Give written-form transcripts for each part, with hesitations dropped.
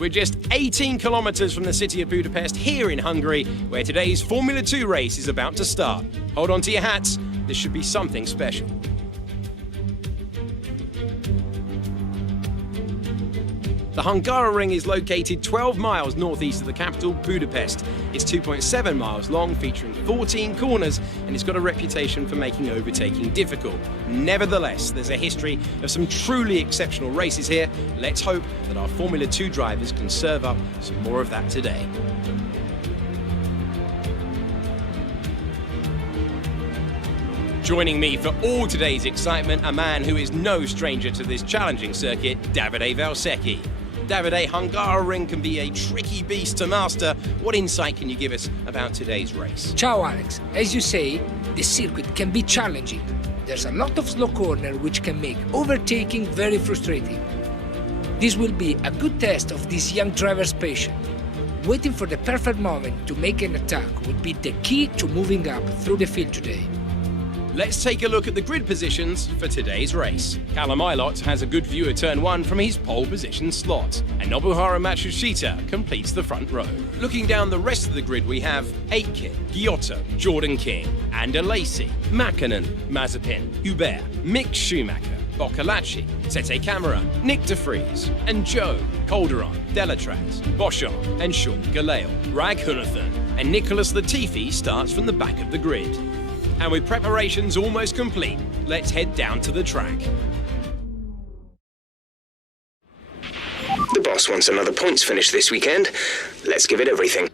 We're just 18 kilometers from the city of Budapest here in Hungary, where today's Formula 2 race is about to start. Hold on to your hats, this should be something special. The Hungaroring is located 12 miles northeast of the capital, Budapest. It's 2.7 miles long, featuring 14 corners, and it's got a reputation for making overtaking difficult. Nevertheless, there's a history of some truly exceptional races here. Let's hope that our Formula 2 drivers can serve up some more of that today. Joining me for all today's excitement, a man who is no stranger to this challenging circuit, Davide Valsecchi. Davide, Hungaroring can be a tricky beast to master. What insight can you give us about today's race? Ciao Alex, as you say, the circuit can be challenging. There's a lot of slow corner which can make overtaking very frustrating. This will be a good test of this young driver's patience. Waiting for the perfect moment to make an attack would be the key to moving up through the field today. Let's take a look at the grid positions for today's race. Callum Ilott has a good view of turn 1 from his pole position slot, and Nobuharu Matsushita completes the front row. Looking down the rest of the grid, we have Aitken, Giotto, Jordan King, Ander Lacey, Mäkinen, Mazepin, Hubert, Mick Schumacher, Boccolacci, Sete Camara, Nick de Vries, and Joe, Calderon, Delatraz, Boschon, and Sean Galeo. Raghunathan and Nicholas Latifi starts from the back of the grid. And with preparations almost complete, let's head down to the track. The boss wants another points finish this weekend. Let's give it everything.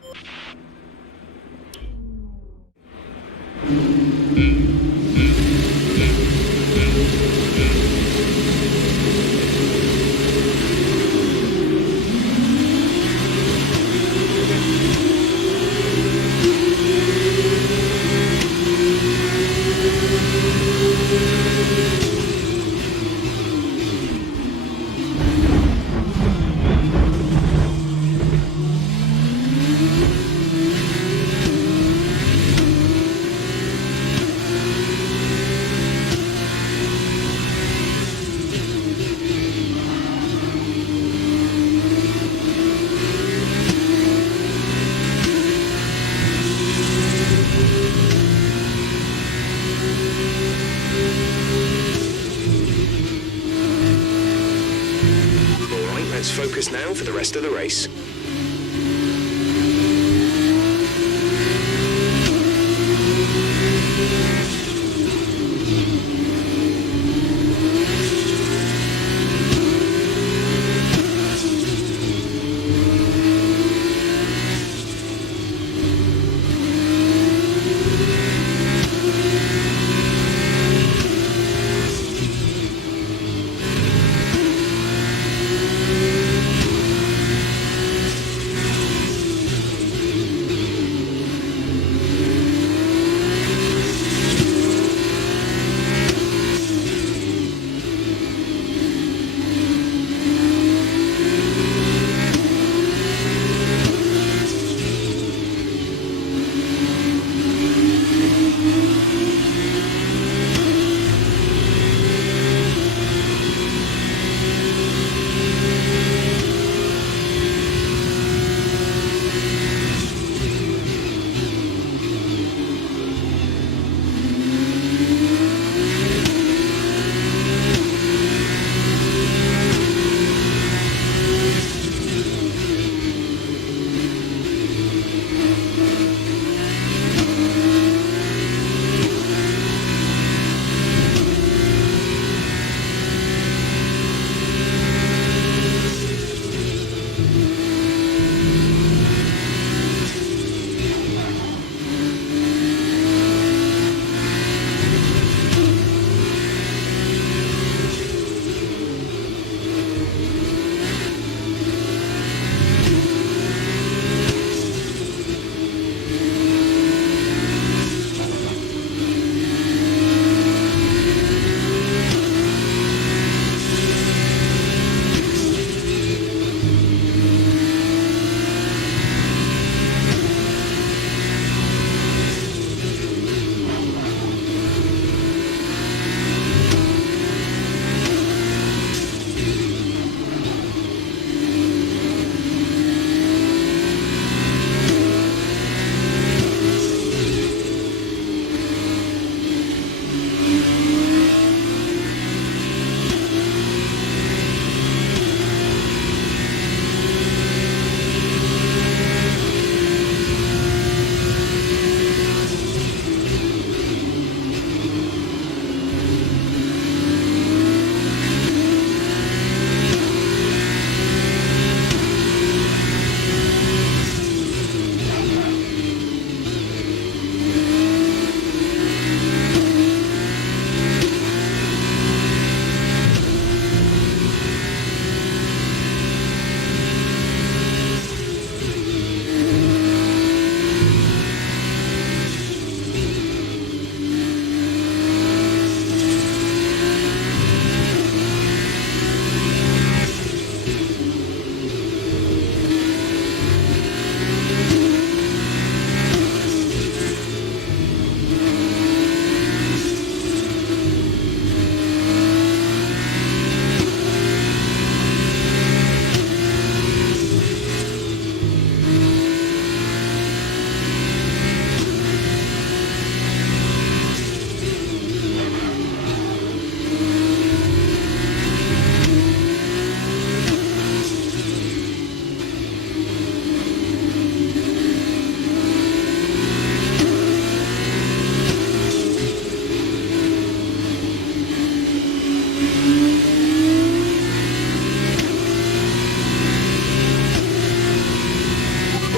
Let's focus now for the rest of the race.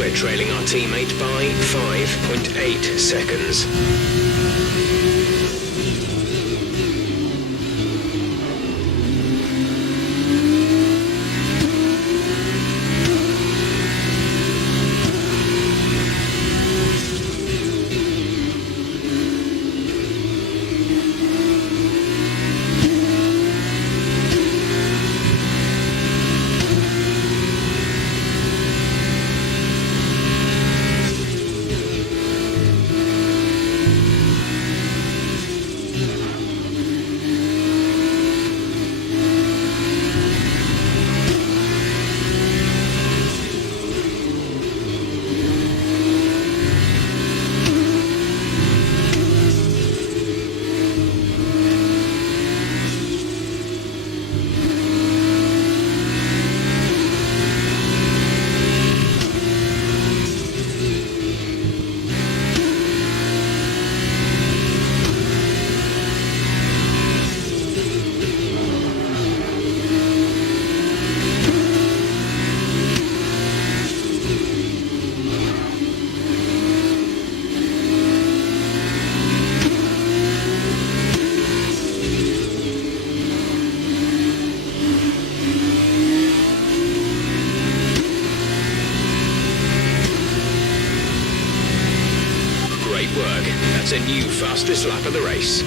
We're trailing our teammate by 5.8 seconds. Great work. That's a new fastest lap of the race.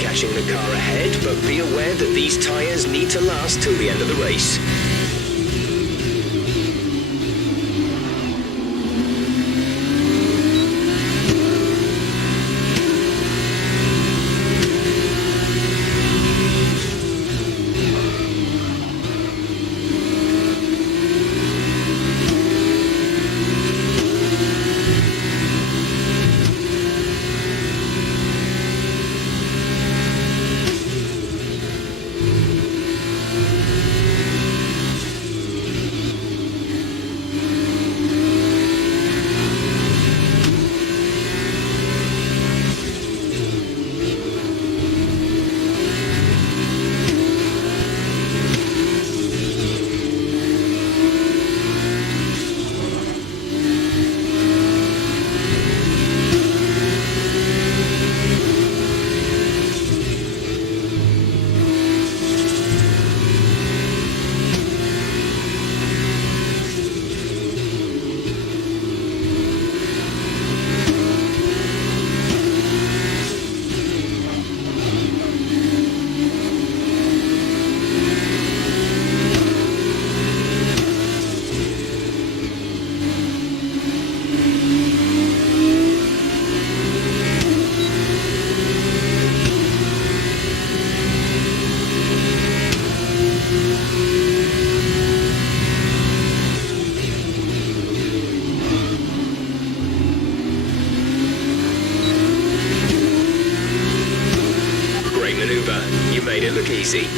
Catching the car ahead, but be aware that these tyres need to last till the end of the race. You made it look easy.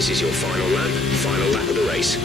This is your final lap of the race.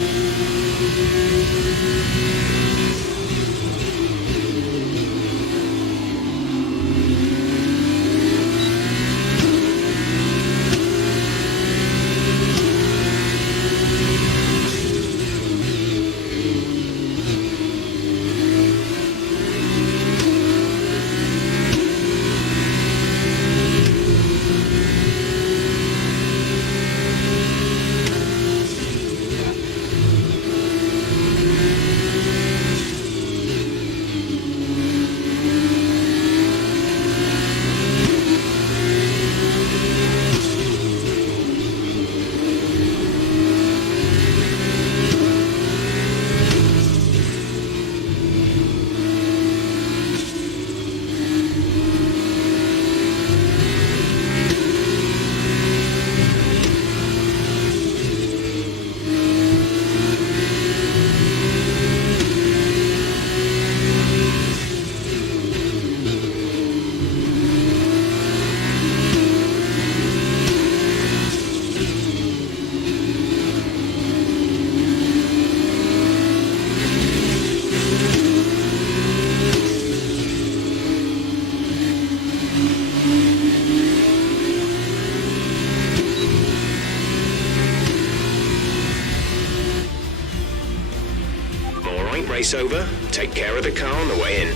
Race over. Take care of the car on the way in.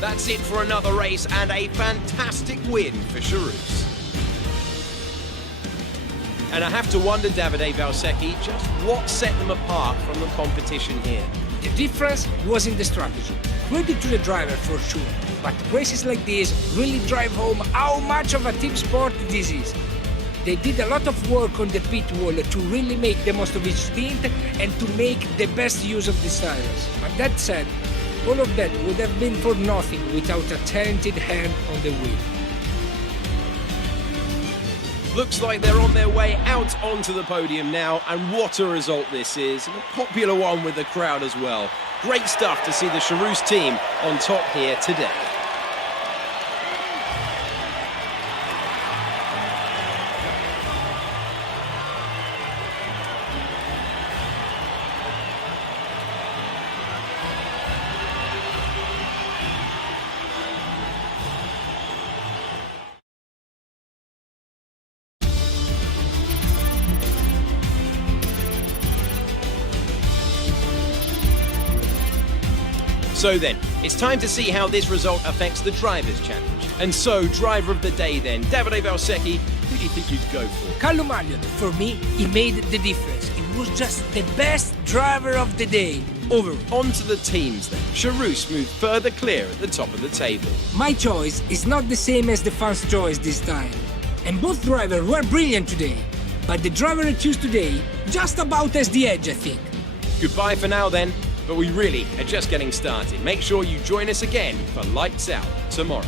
That's it for another race and a fantastic win for Charus. And I have to wonder, Davide Valsecchi, just what set them apart from the competition here. The difference was in the strategy. Credit to the driver for sure, but races like this really drive home how much of a team sport this is. They did a lot of work on the pit wall to really make the most of each stint and to make the best use of these tires. But that said, all of that would have been for nothing without a talented hand on the wheel. Looks like they're on their way out onto the podium now, and what a result this is. And a popular one with the crowd as well. Great stuff to see the Charus team on top here today. So then, it's time to see how this result affects the Drivers' Challenge. And so, driver of the day then, Davide Valsecchi, who do you think you'd go for? Callum Elliott, for me, he made the difference. He was just the best driver of the day. Over. On to the teams then. Charus moved further clear at the top of the table. My choice is not the same as the fans' choice this time. And both drivers were brilliant today. But the driver I choose today just about has the edge, I think. Goodbye for now then. But we really are just getting started. Make sure you join us again for Lights Out tomorrow.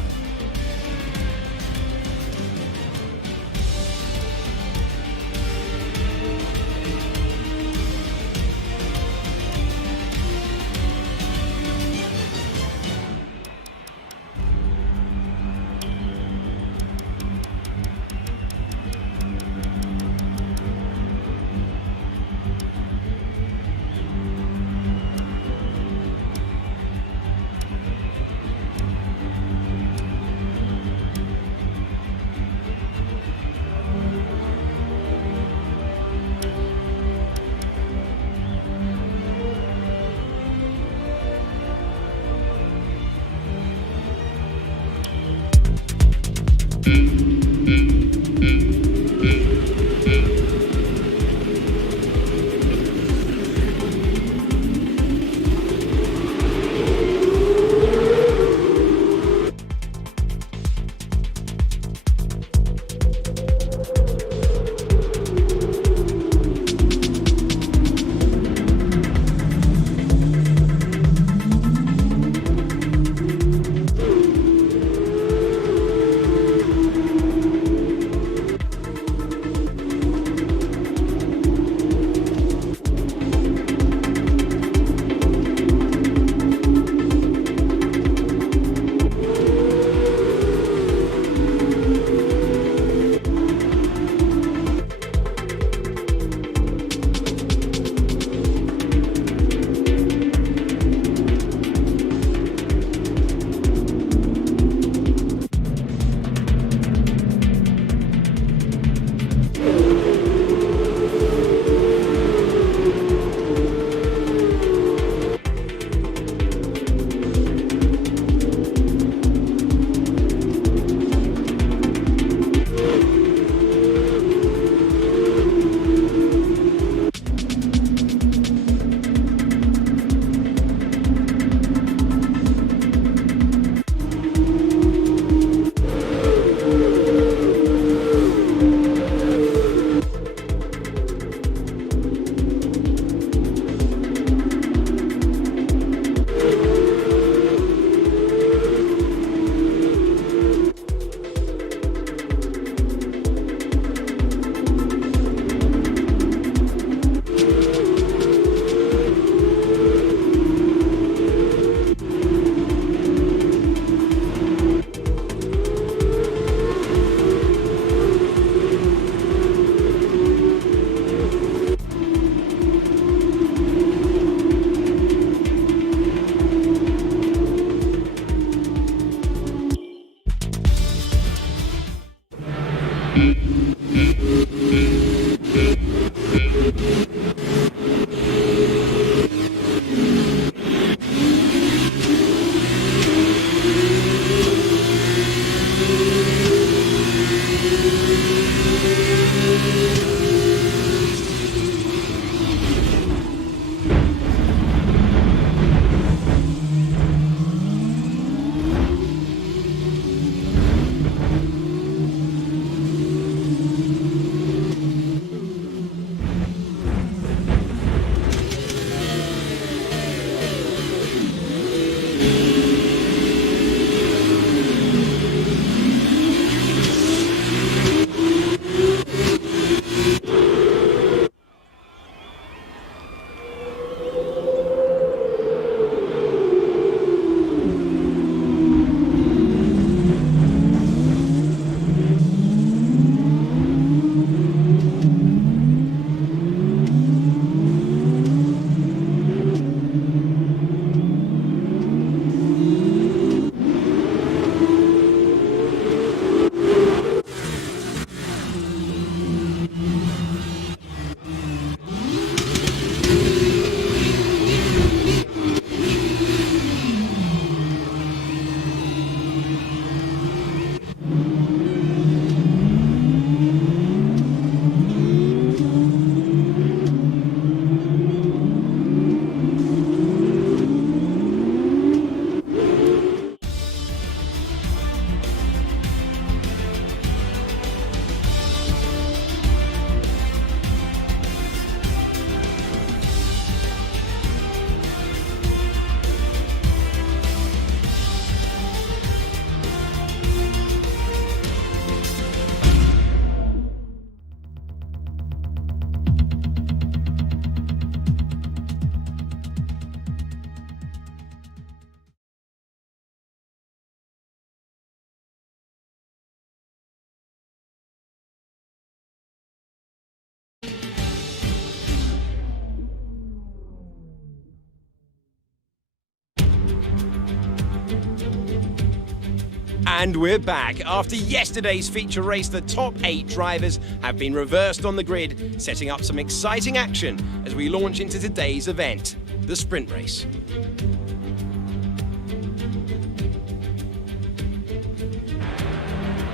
And we're back. After yesterday's feature race, the top 8 drivers have been reversed on the grid, setting up some exciting action as we launch into today's event, the sprint race.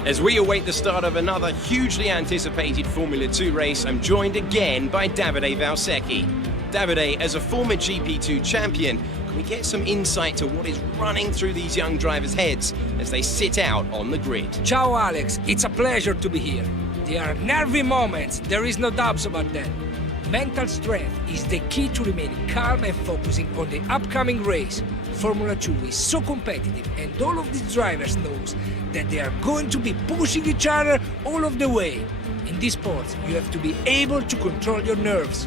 As we await the start of another hugely anticipated Formula 2 race, I'm joined again by Davide Valsecchi. Davide, as a former GP2 champion, can we get some insight to what is running through these young drivers' heads as they sit out on the grid? Ciao Alex, it's a pleasure to be here. There are nervy moments, there is no doubts about that. Mental strength is the key to remaining calm and focusing on the upcoming race. Formula 2 is so competitive and all of these drivers knows that they are going to be pushing each other all of the way. In this sport, you have to be able to control your nerves.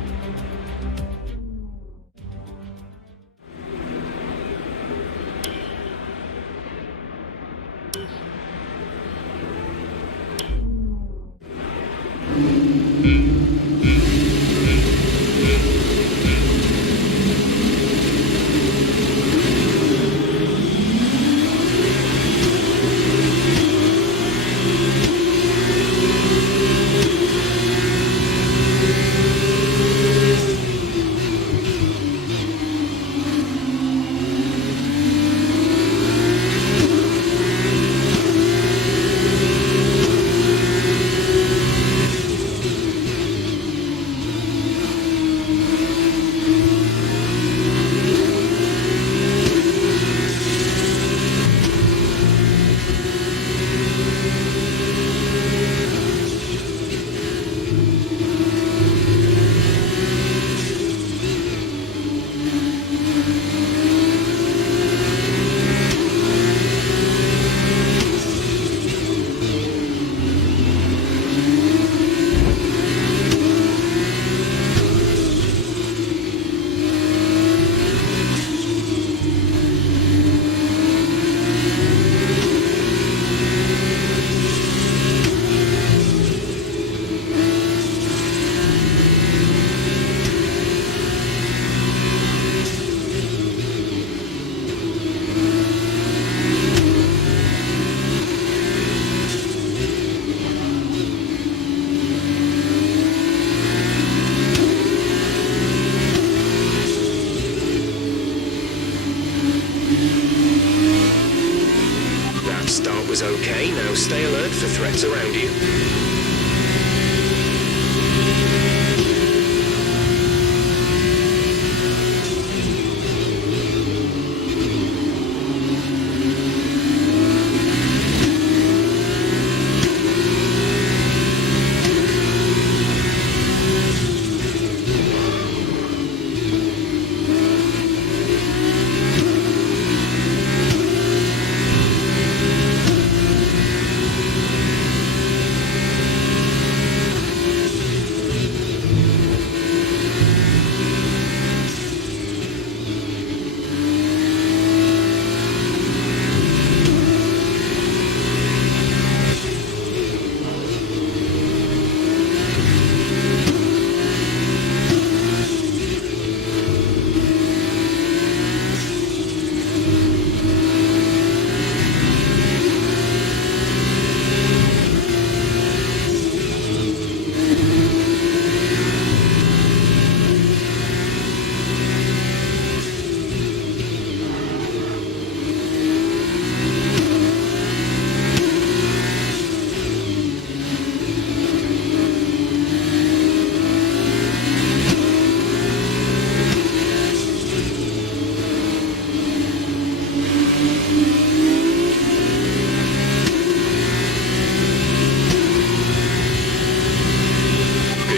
Start was okay, now stay alert for threats around you.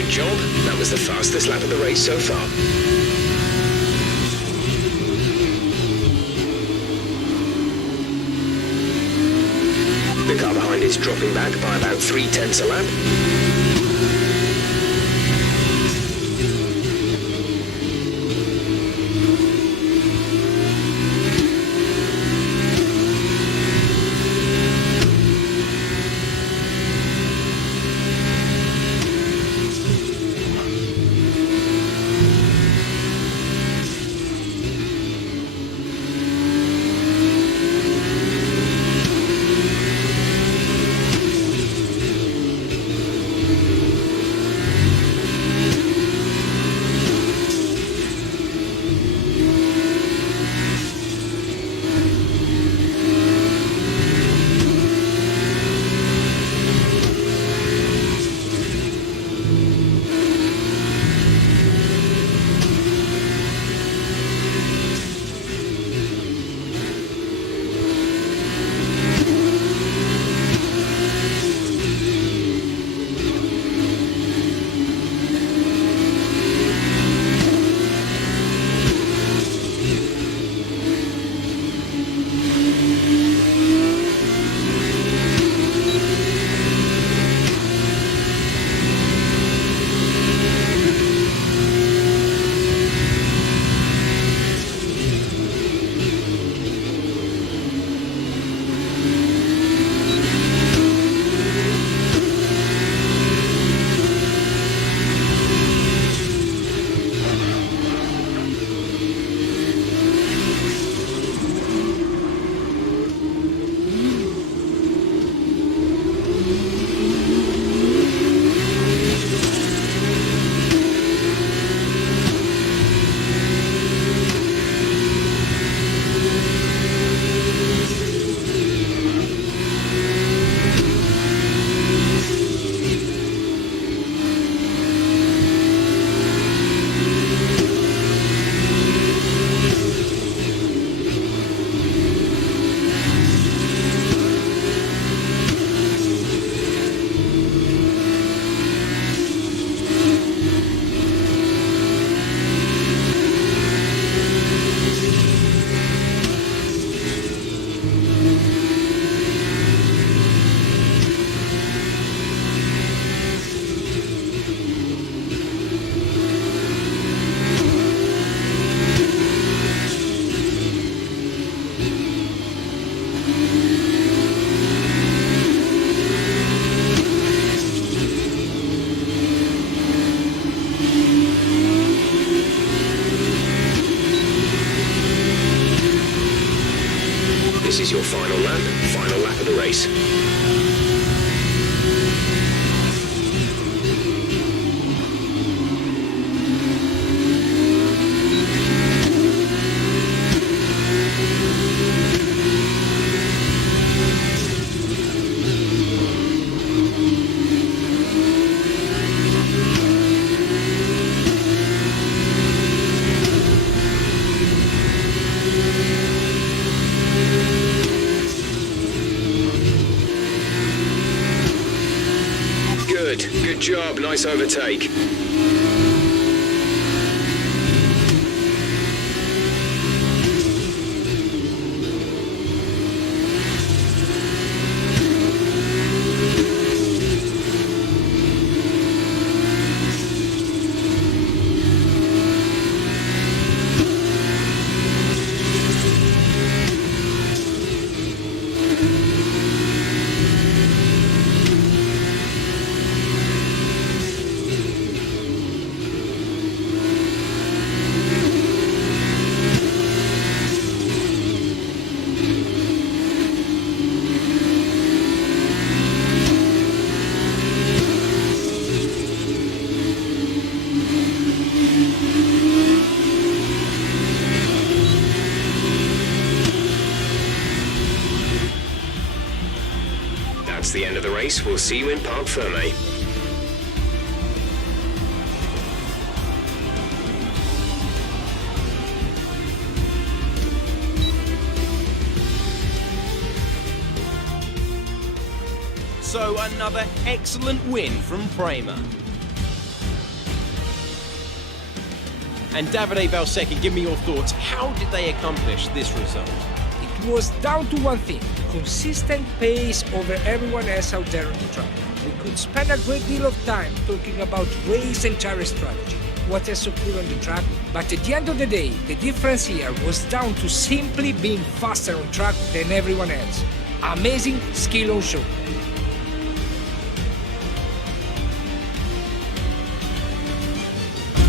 Job. That was the fastest lap of the race so far. The car behind is dropping back by about 3/10 a lap. This is your final lap of the race. Good job, nice overtake. That's the end of the race. We'll see you in Parc Fermé. So another excellent win from Prema. And Davide Valsecchi, give me your thoughts. How did they accomplish this result? It was down to one thing: consistent pace over everyone else out there on the track. We could spend a great deal of time talking about race and tire strategy, what has occurred on the track, but at the end of the day, the difference here was down to simply being faster on track than everyone else. Amazing skill on show.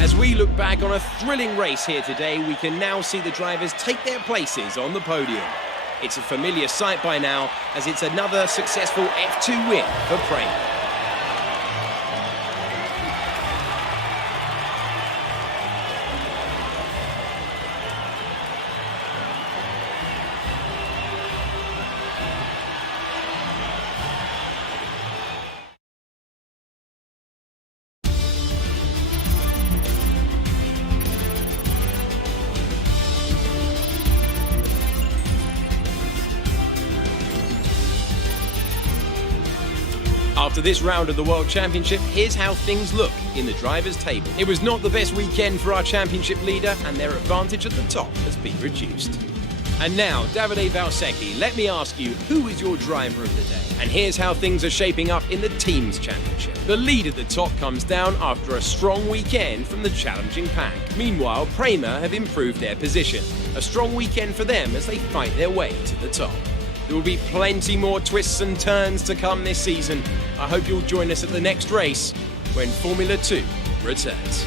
As we look back on a thrilling race here today, we can now see the drivers take their places on the podium. It's a familiar sight by now, as it's another successful F2 win for Prema. After this round of the World Championship, here's how things look in the drivers' table. It was not the best weekend for our championship leader, and their advantage at the top has been reduced. And now, Davide Valsecchi, let me ask you, who is your driver of the day? And here's how things are shaping up in the Teams Championship. The lead at the top comes down after a strong weekend from the challenging pack. Meanwhile, Prema have improved their position. A strong weekend for them as they fight their way to the top. There will be plenty more twists and turns to come this season. I hope you'll join us at the next race when Formula 2 returns.